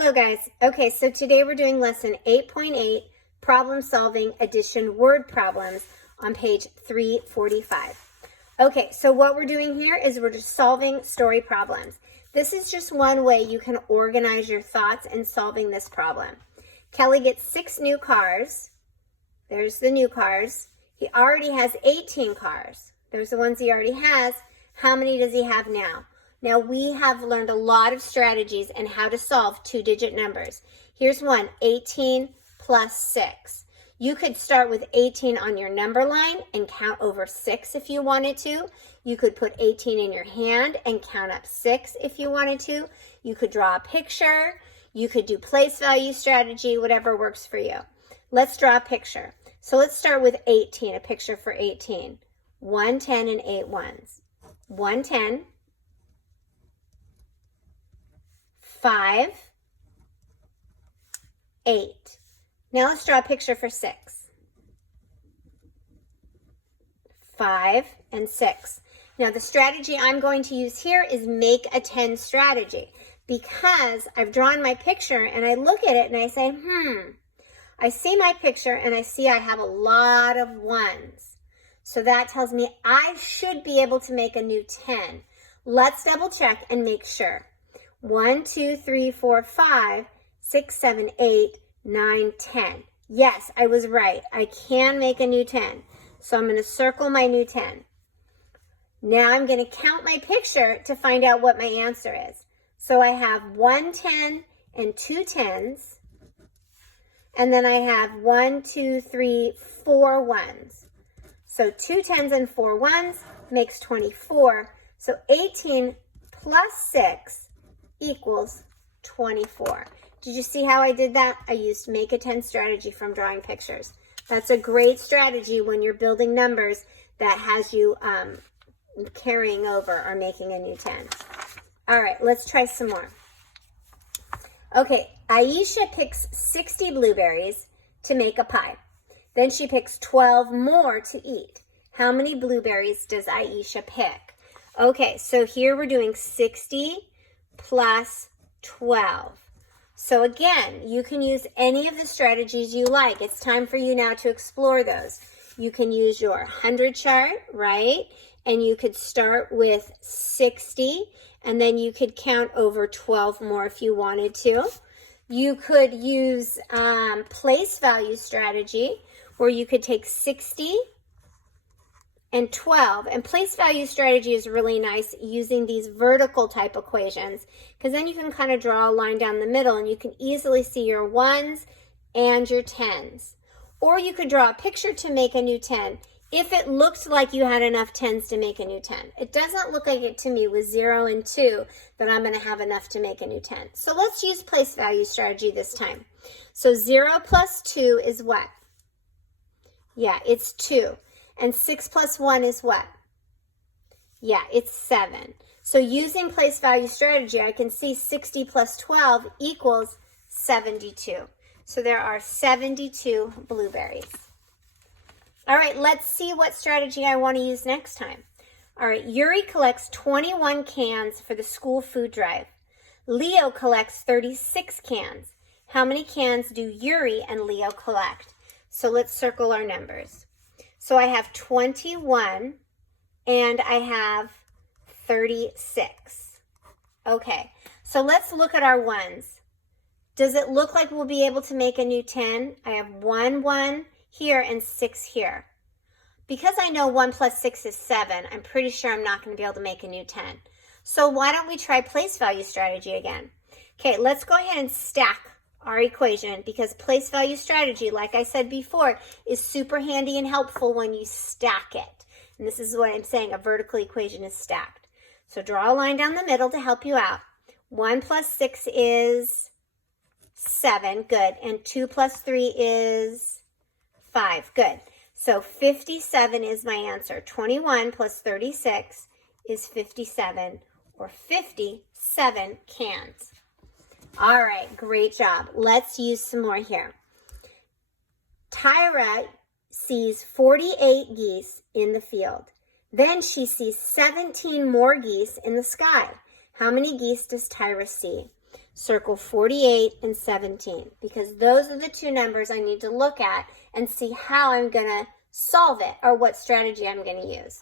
Hello guys. Okay, so today we're doing lesson 8.8, problem solving addition word problems on page 345. Okay, so what we're doing here is we're just solving story problems. This is just one way you can organize your thoughts in solving this problem. Kelly gets 6 new cars. There's the new cars. He already has 18 cars. There's the ones he already has. How many does he have now? Now, we have learned a lot of strategies and how to solve 2-digit numbers. Here's one, 18 plus 6. You could start with 18 on your number line and count over 6 if you wanted to. You could put 18 in your hand and count up 6 if you wanted to. You could draw a picture. You could do place value strategy, whatever works for you. Let's draw a picture. So let's start with 18, a picture for 18. 1 10 and 8 ones. 1 10. 5, 8. Now let's draw a picture for 6. 5 and 6. Now the strategy I'm going to use here is make a 10 strategy, because I've drawn my picture and I look at it and I say, I see my picture and I see I have a lot of ones. So that tells me I should be able to make a new 10. Let's double check and make sure. 1, 2, 3, 4, 5, 6, 7, 8, 9, 10. Yes, I was right. I can make a new 10. So I'm going to circle my new 10. Now I'm going to count my picture to find out what my answer is. So I have 1 10 and 2 10s. And then I have 1, 2, 3, 4 ones. So 2 10s and 4 ones makes 24. So 18 plus 6 equals 24. Did you see how I did that? I used make a 10 strategy from drawing pictures. That's a great strategy when you're building numbers that has you carrying over or making a new 10. All right, let's try some more. Okay, Aisha picks 60 blueberries to make a pie. Then she picks 12 more to eat. How many blueberries does Aisha pick? Okay, so here we're doing 60 plus 12. So again, you can use any of the strategies you like. It's time for you now to explore those. You can use your 100 chart, right? And you could start with 60, and then you could count over 12 more if you wanted to. You could use place value strategy, where you could take 60 and 12. And place value strategy is really nice using these vertical type equations, because then you can kind of draw a line down the middle and you can easily see your 1s and your 10s. Or you could draw a picture to make a new 10 if it looked like you had enough 10s to make a new 10. It doesn't look like it to me with 0 and 2 that I'm going to have enough to make a new 10. So let's use place value strategy this time. So 0 plus 2 is what? Yeah, it's 2. And 6 plus 1 is what? Yeah, it's 7. So using place value strategy, I can see 60 plus 12 equals 72. So there are 72 blueberries. All right, let's see what strategy I want to use next time. All right, Yuri collects 21 cans for the school food drive. Leo collects 36 cans. How many cans do Yuri and Leo collect? So let's circle our numbers. So I have 21 and I have 36. Okay, so let's look at our ones. Does it look like we'll be able to make a new 10? I have 1 here and 6 here. Because I know 1 plus 6 is 7, I'm pretty sure I'm not going to be able to make a new 10. So why don't we try place value strategy again? Okay, let's go ahead and stack our equation, because place value strategy, like I said before, is super handy and helpful when you stack it. And this is what I'm saying, a vertical equation is stacked. So draw a line down the middle to help you out. 1 plus 6 is 7, good. And 2 plus 3 is 5, good. So 57 is my answer. 21 plus 36 is 57, or 57 cans. All right, great job. Let's use some more here. Tyra sees 48 geese in the field. Then she sees 17 more geese in the sky. How many geese does Tyra see? Circle 48 and 17 because those are the two numbers I need to look at and see how I'm going to solve it or what strategy I'm going to use.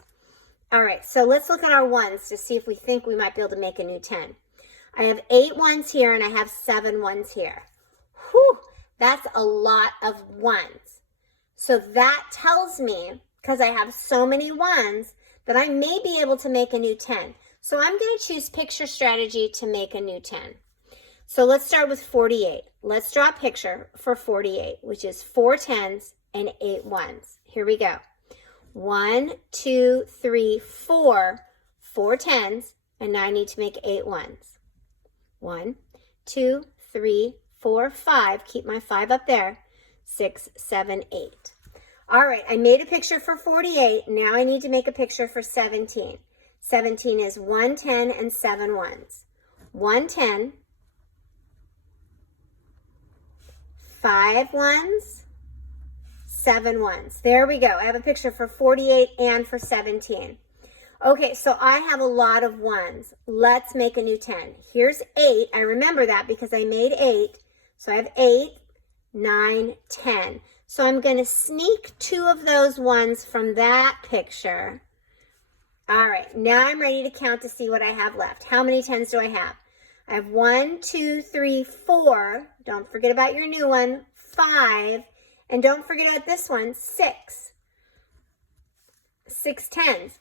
All right, so let's look at our ones to see if we think we might be able to make a new 10. I have 8 ones here and I have 7 ones here. Whew, that's a lot of ones. So that tells me, because I have so many ones, that I may be able to make a new 10. So I'm going to choose picture strategy to make a new 10. So let's start with 48. Let's draw a picture for 48, which is 4 10s and 8 ones. Here we go. 1, 2, 3, 4, 4 10s, and now I need to make 8 ones. 1, 2, 3, 4, 5. Keep my 5 up there. 6, 7, 8. All right, I made a picture for 48. Now I need to make a picture for 17. 17 is 1 10 and 7 ones. 1 10, 5 ones, 7 ones. There we go. I have a picture for 48 and for 17. Okay, so I have a lot of ones. Let's make a new 10. Here's 8. I remember that because I made 8. So I have 8, 9, 10. So I'm going to sneak 2 of those ones from that picture. All right, now I'm ready to count to see what I have left. How many 10s do I have? I have 1, 2, 3, 4. Don't forget about your new one. 5. And don't forget about this one. 6. 6 10s.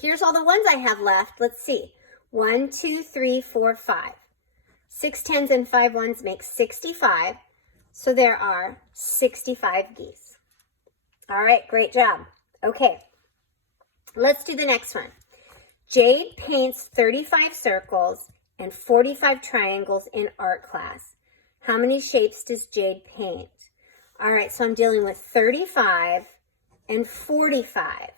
Here's all the ones I have left. Let's see. 1, 2, 3, 4, 5. 6 10s and 5 ones make 65. So there are 65 geese. All right, great job. Okay, let's do the next one. Jade paints 35 circles and 45 triangles in art class. How many shapes does Jade paint? All right, so I'm dealing with 35 and 45.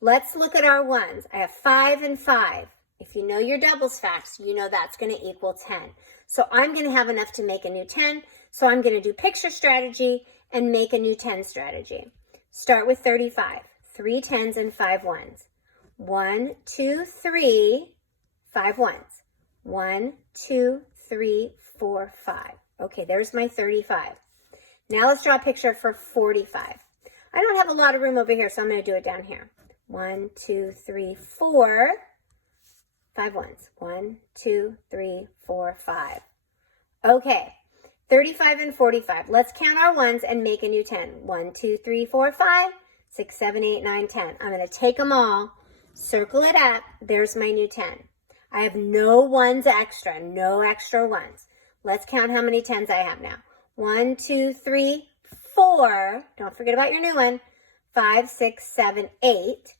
Let's look at our ones. I have 5 and 5. If you know your doubles facts, you know that's going to equal 10. So I'm going to have enough to make a new 10. So I'm going to do picture strategy and make a new 10 strategy. Start with 35. 3 10s and 5 ones. 1, 2, 3, 5 ones. 1, 2, 3, 4, 5. Okay, there's my 35. Now let's draw a picture for 45. I don't have a lot of room over here, so I'm going to do it down here. 1, 2, 3, 4, 5 ones. 1, 2, 3, 4, 5. Okay, 35 and 45. Let's count our ones and make a new 10. 1, 2, 3, 4, 5, 6, 7, 8, 9, 10. I'm going to take them all, circle it up. There's my new 10. I have no ones extra, no extra ones. Let's count how many 10s I have now. 1, 2, 3, 4. Don't forget about your new one. 5, 6, 7, 8.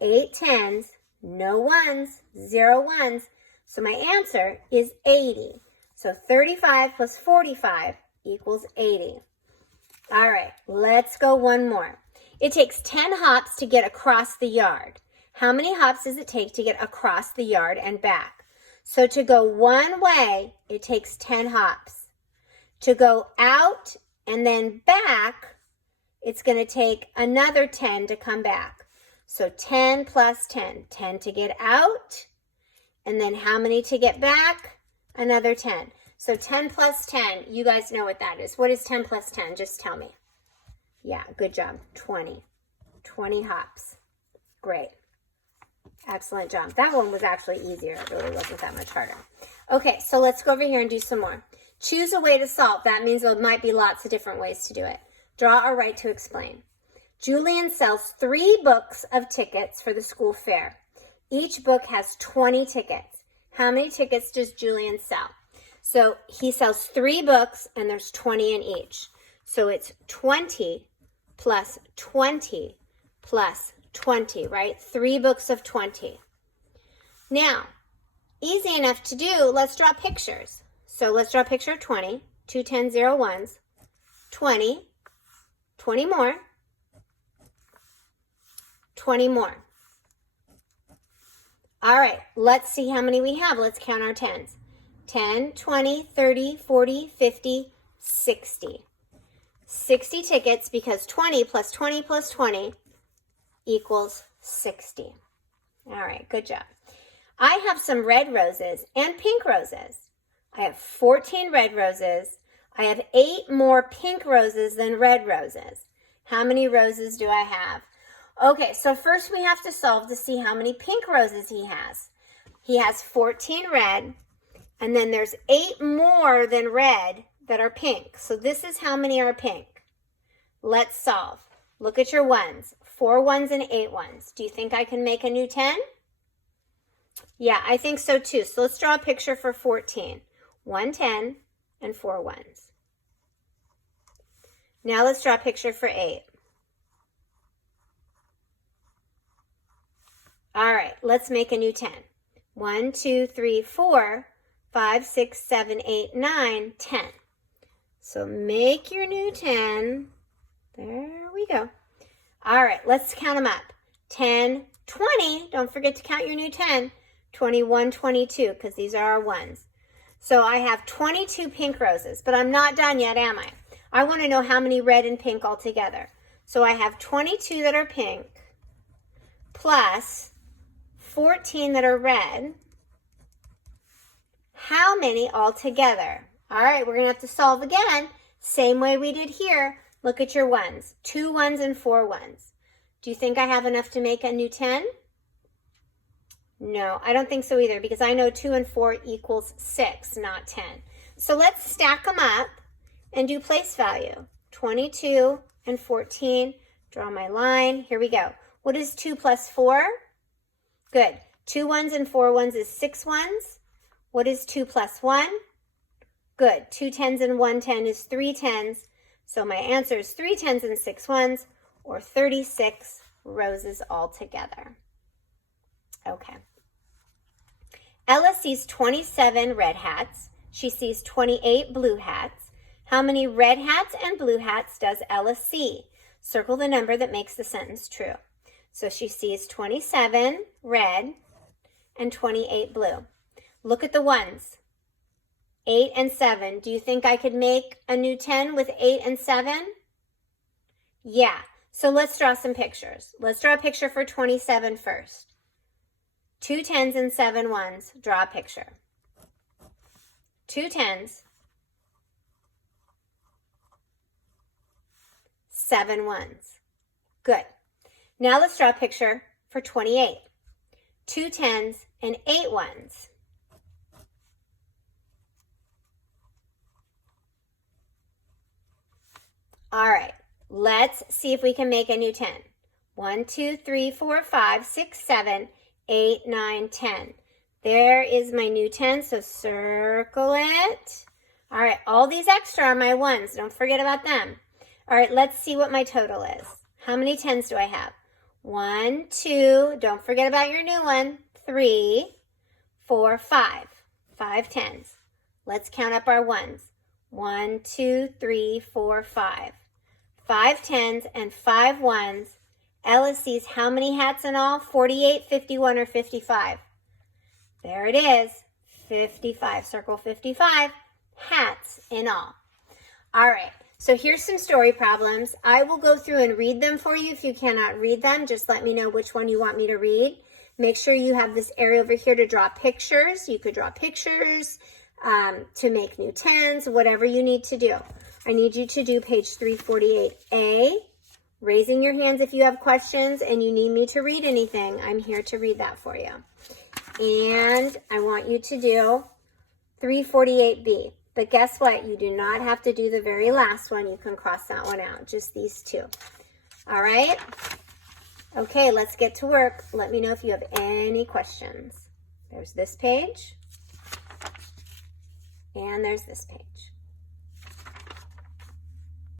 8 10s, no ones, 0 ones. So my answer is 80. So 35 plus 45 equals 80. All right, let's go one more. It takes 10 hops to get across the yard. How many hops does it take to get across the yard and back? So to go one way, it takes 10 hops. To go out and then back, it's going to take another 10 to come back. So 10 plus 10. 10 to get out. And then how many to get back? Another 10. So 10 plus 10, you guys know what that is. What is 10 plus 10? Just tell me. Yeah, good job. 20. 20 hops. Great. Excellent job. That one was actually easier. It really wasn't that much harder. Okay, so let's go over here and do some more. Choose a way to solve. That means there might be lots of different ways to do it. Draw or write to explain. Julian sells 3 books of tickets for the school fair. Each book has 20 tickets. How many tickets does Julian sell? So he sells 3 books and there's 20 in each. So it's 20 plus 20 plus 20, right? 3 books of 20. Now, easy enough to do. Let's draw pictures. So let's draw a picture of 20, 2 10 0 ones, 20, 20 more, 20 more. All right, let's see how many we have. Let's count our 10s. 10, 20, 30, 40, 50, 60. 60 tickets because 20 plus 20 plus 20 equals 60. All right, good job. I have some red roses and pink roses. I have 14 red roses. I have 8 more pink roses than red roses. How many roses do I have? Okay, so first we have to solve to see how many pink roses he has. He has 14 red, and then there's 8 more than red that are pink. So this is how many are pink. Let's solve. Look at your ones. 4 ones and 8 ones. Do you think I can make a new 10? Yeah, I think so too. So let's draw a picture for 14. 1 10 and 4 ones. Now let's draw a picture for 8. All right, let's make a new 10. 1 2 3 4 5 6 7 8 9 10. So make your new 10. There we go. All right, let's count them up. 10, 20. Don't forget to count your new 10. 21, 22, because these are our ones. So I have 22 pink roses, but I'm not done yet, am I? I want to know how many red and pink altogether. So I have 22 that are pink plus 14 that are red. How many altogether? All right, we're going to have to solve again. Same way we did here. Look at your ones. 2 ones and 4 ones. Do you think I have enough to make a new 10? No, I don't think so either, because I know 2 and 4 equals 6, not 10. So let's stack them up and do place value. 22 and 14. Draw my line. Here we go. What is 2 plus 4? Good. 2 ones and 4 ones is 6 ones. What is 2 plus 1? Good. 2 10s and 1 10 is 3 10s. So my answer is 3 10s and 6 ones, or 36 roses altogether. Okay. Ella sees 27 red hats. She sees 28 blue hats. How many red hats and blue hats does Ella see? Circle the number that makes the sentence true. So she sees 27 red and 28 blue. Look at the ones. 8 and 7. Do you think I could make a new 10 with 8 and 7? Yeah. So let's draw some pictures. Let's draw a picture for 27 first. 2 10s and 7 ones. Draw a picture. 2 10s. 7 ones. Good. Now let's draw a picture for 28. 2 10s and 8 ones. All right, let's see if we can make a new 10. 1 2 3 4 5 6 7 8 9 10. There is my new 10, so circle it. All right, all these extra are my ones. Don't forget about them. All right, let's see what my total is. How many 10s do I have? 1 2, don't forget about your new one. 3 4 5. 5 10s. Let's count up our ones. 1 2 3 4 5. 5 10s and 5 ones. Ella sees how many hats in all? 48, 51, or 55? There it is. 55. Circle 55. Hats in all. All right. So here's some story problems. I will go through and read them for you. If you cannot read them, just let me know which one you want me to read. Make sure you have this area over here to draw pictures. You could draw pictures to make new 10s, whatever you need to do. I need you to do page 348A, raising your hands if you have questions and you need me to read anything. I'm here to read that for you. And I want you to do 348B. But guess what? You do not have to do the very last one. You can cross that one out, just these two. All right? Okay, let's get to work. Let me know if you have any questions. There's this page. And there's this page.